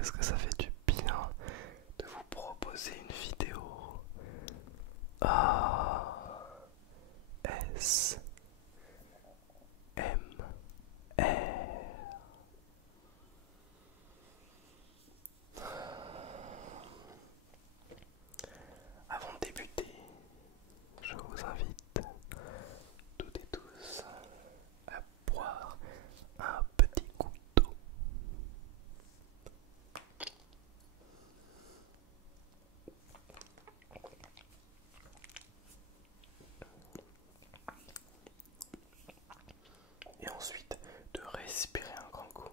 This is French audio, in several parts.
qu'est-ce que ça fait du bien de vous proposer une vidéo ASMR. Avant de débuter, je vous invite toutes et tous à boire un petit coup d'eau. Et ensuite de respirer un grand coup.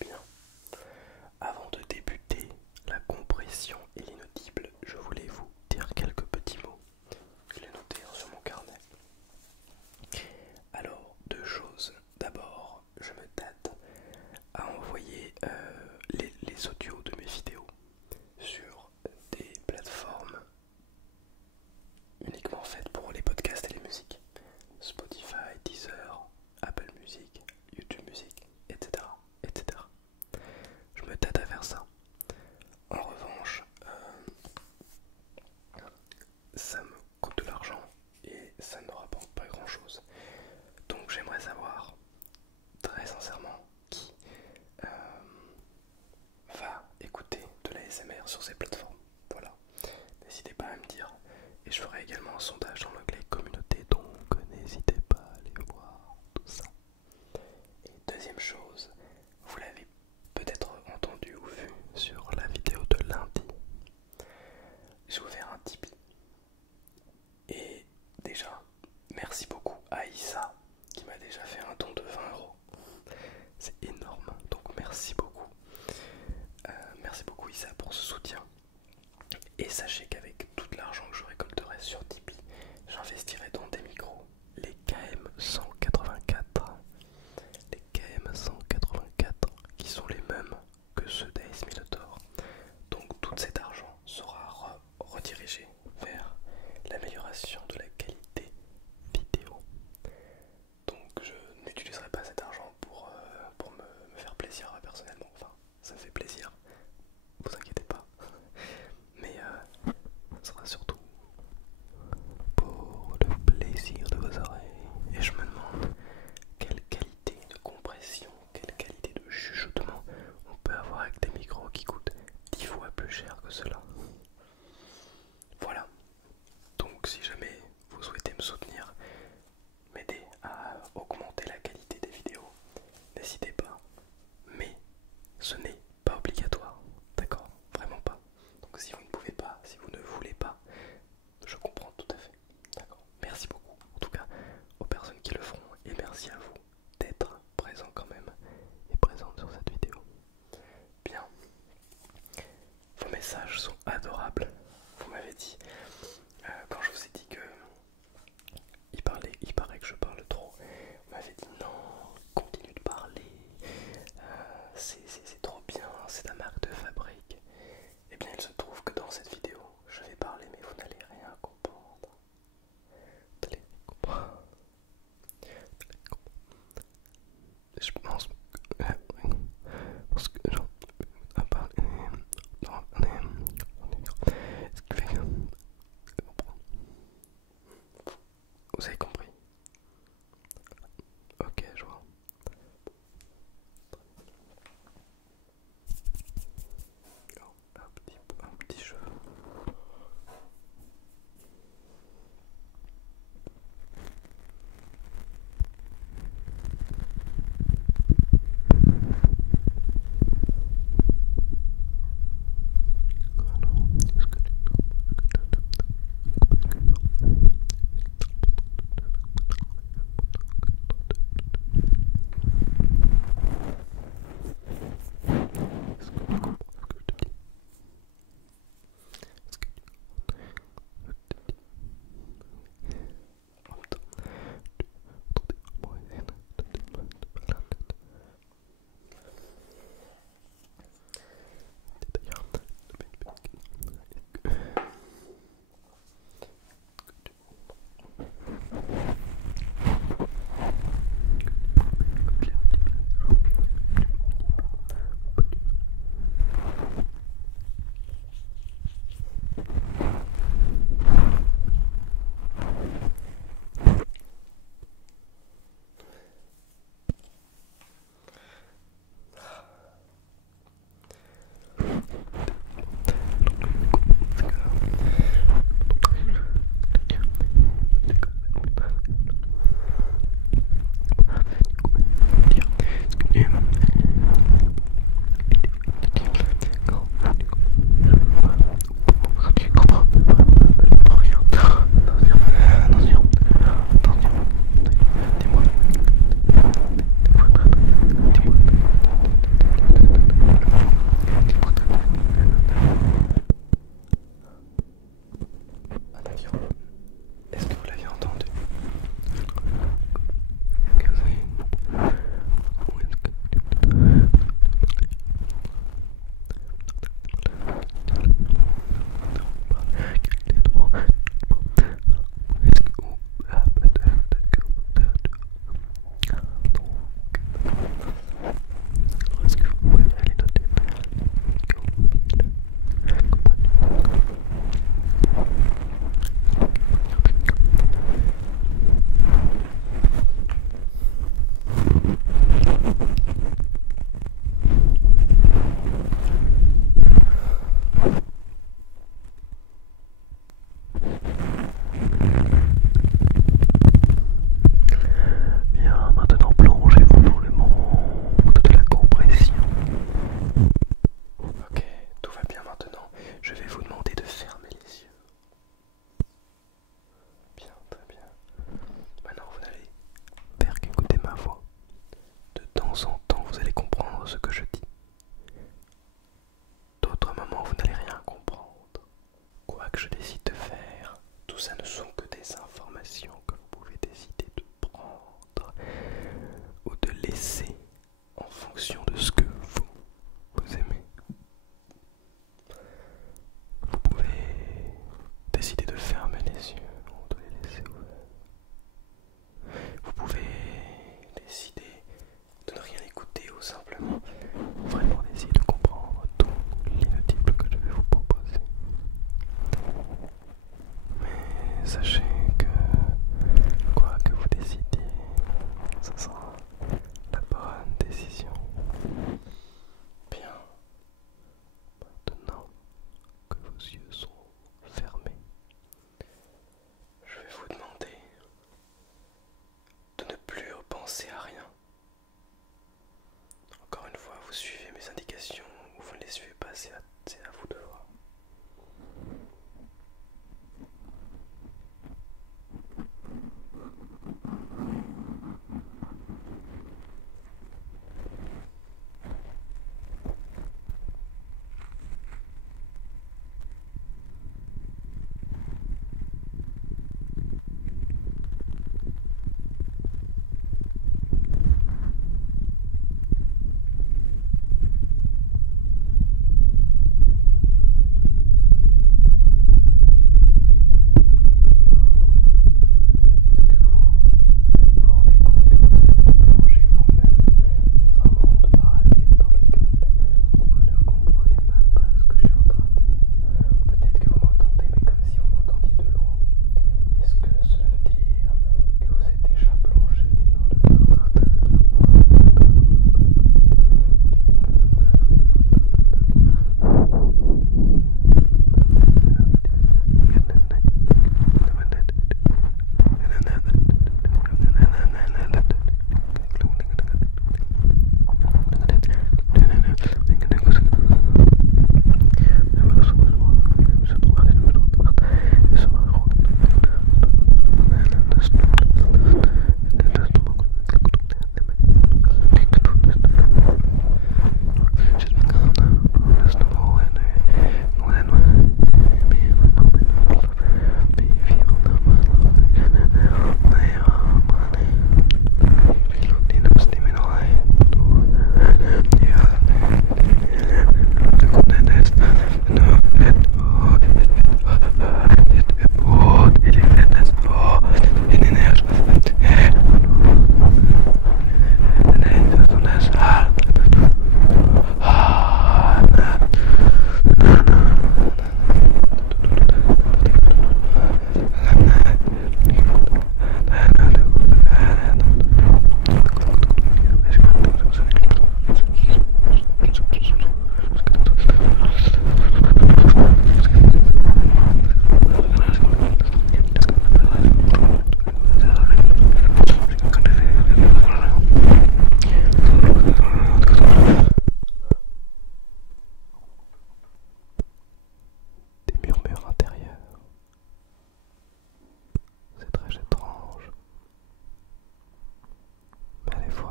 Bien. Avant de débuter la compression et l'inaudible, je voulais vous dire quelques petits mots. Je l'ai noté sur mon carnet. Alors, deux choses. D'abord, je me tâte à envoyer les audios de mes vidéos sur des plateformes uniquement faites pour les podcasts et les musiques. Spotify, Deezer, Apple Music, YouTube Music, etc. etc. Je me tâte à faire ça. En revanche, ça me coûte de l'argent et ça ne rapporte pas grand chose. Donc j'aimerais savoir très sincèrement qui va écouter de la ASMR sur ces plateformes. Voilà, n'hésitez pas à me dire. Et je ferai également un sondage dans l'onglet communauté, donc n'hésitez pas à aller voir tout ça. Et deuxième chose, vous l'avez peut-être entendu ou vu sur la vidéo de lundi, j'ai ouvert un Tipeee. Et déjà, merci beaucoup à Issa qui m'a déjà fait un don de 20 €. C'est énorme, donc merci beaucoup. Merci beaucoup Issa pour ce soutien. Et sachez qu'avec tout l'argent que je récolterai sur Tipeee, j'investirai dans des micros, les KM184. Les KM184 qui sont les mêmes que ceux d'Ace Minotaur. Donc tout cet argent sera redirigé vers l'amélioration de la qualité vidéo. Donc je n'utiliserai pas cet argent pour me faire plaisir personnellement. Enfin, ça me fait plaisir, vous inquiétez pas. Mais ce sera surtout pour le plaisir de vos oreilles. Et je me demande quelle qualité de compression, quelle qualité de chuchotement on peut avoir avec des micros qui coûtent 10 fois plus cher que cela. Voilà. Donc si jamais vous souhaitez me soutenir, m'aider à augmenter la qualité des vidéos, n'hésitez pas. Mais ce n'est pas obligatoire, d'accord? Vraiment pas. Donc si vous ne pouvez pas, si vous ne voulez pas, je comprends tout à fait, d'accord? Merci beaucoup, en tout cas, aux personnes qui le feront, et merci à vous d'être présents quand même, et présentes sur cette vidéo. Bien. Vos messages sont adorables. Vous m'avez dit, quand je vous ai dit que il paraît que je parle trop, vous m'avez dit non, continue de parler, c'est trop bien, c'est ta marque de fabrique. Et bien il se trouve que dans cette vidéo, je vais parler mais vous n'allez rien comprendre. Vous allez comprendre. Je pense que j'en à parler. Non, ce qui fait que vous avez compris. Ok, je vois. Oh, un petit cheveu. Alors, est-ce que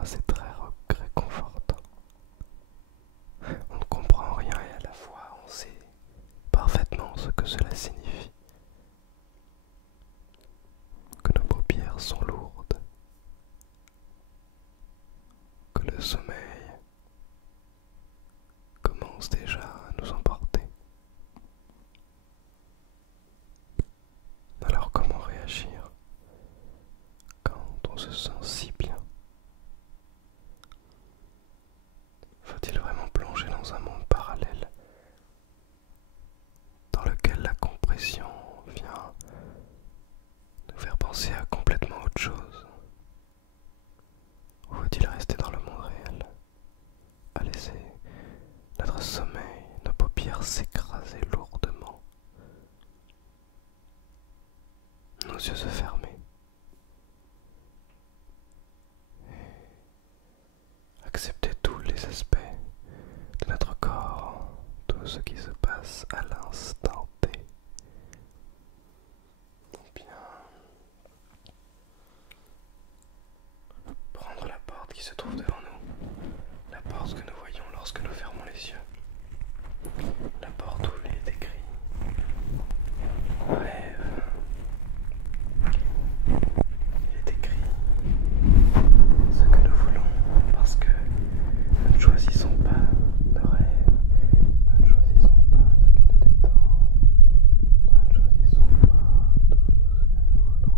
C'est très réconfortant. On ne comprend rien et à la fois on sait parfaitement ce que cela signifie. Que nos paupières sont lourdes. Que le sommeil commence déjà à nous emporter. Alors comment réagir quand on se sent si bien? Faut-il vraiment plonger dans un monde parallèle dans lequel la compression vient nous faire penser à complètement autre chose? Ou faut-il rester dans le monde réel, à laisser notre sommeil, nos paupières s'écraser lourdement, nos yeux se fermer, et accepter tous les aspects de notre corps, tout ce qui se passe à l'instant T? Bien, prendre la porte qui se trouve devant nous, la porte que nous voyons lorsque nous fermons les yeux, la porte où il est écrit rêve. Il est écrit ce que nous voulons parce que nous ne choisissons pas le rêve, nous ne choisissons pas ce qui nous détend, nous ne choisissons pas tout ce que nous voulons.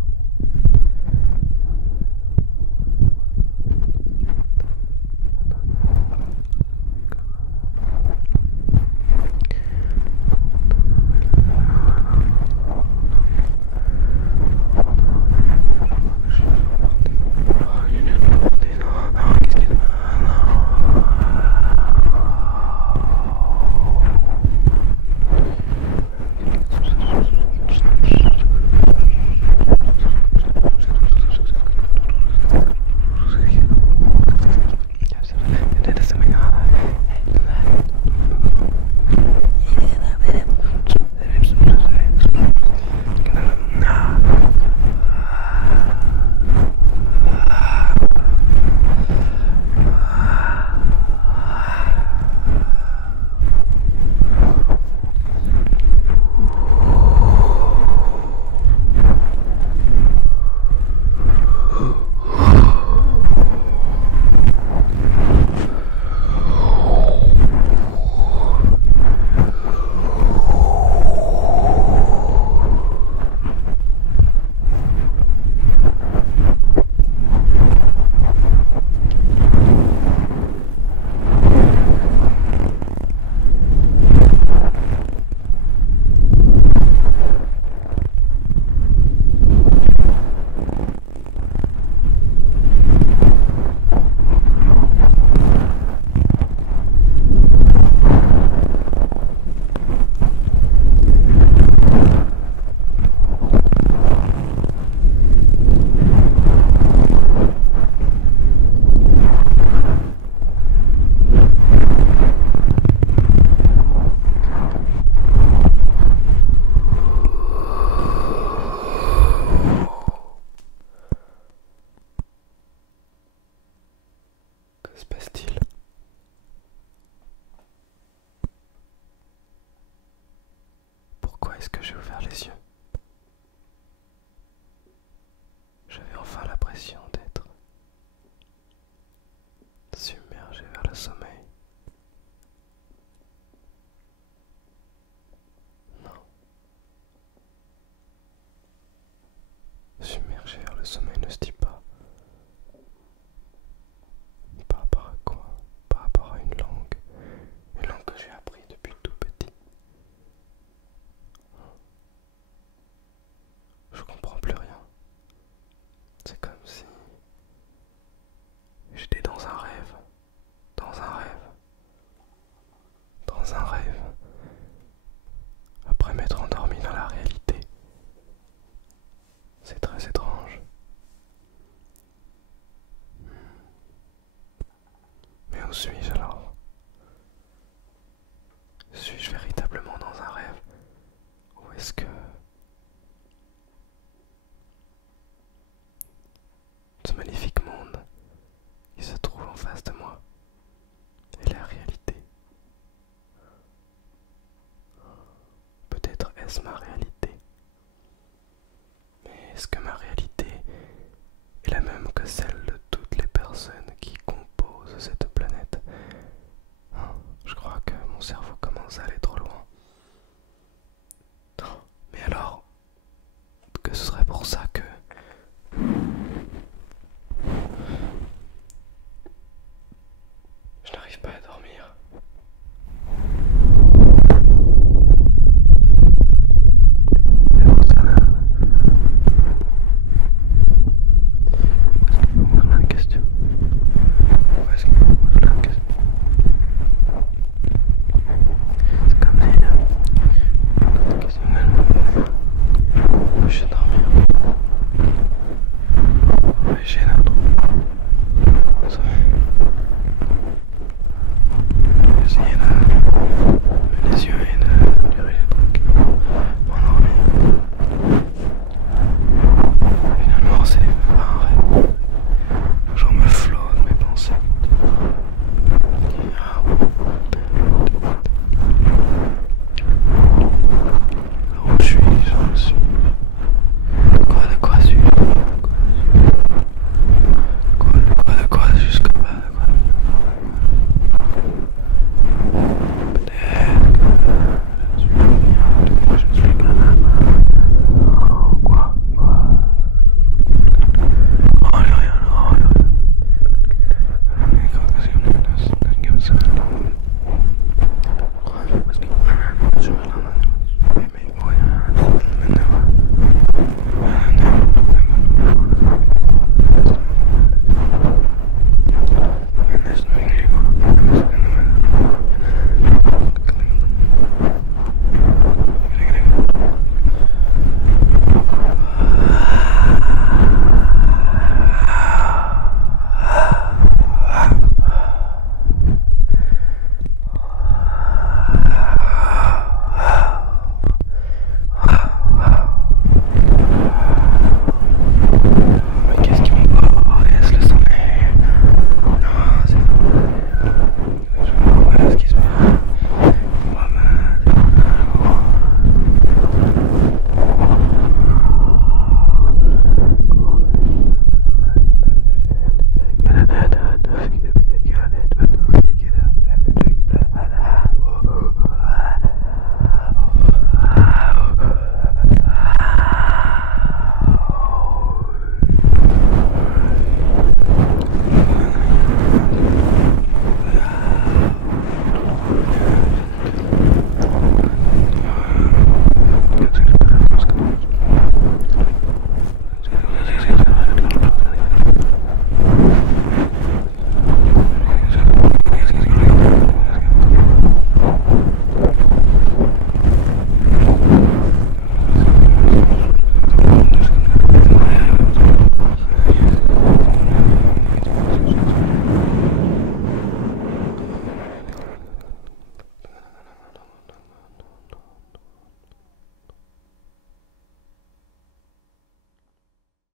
suis-je alors? Suis-je véritablement dans un rêve? Ou est-ce que ce magnifique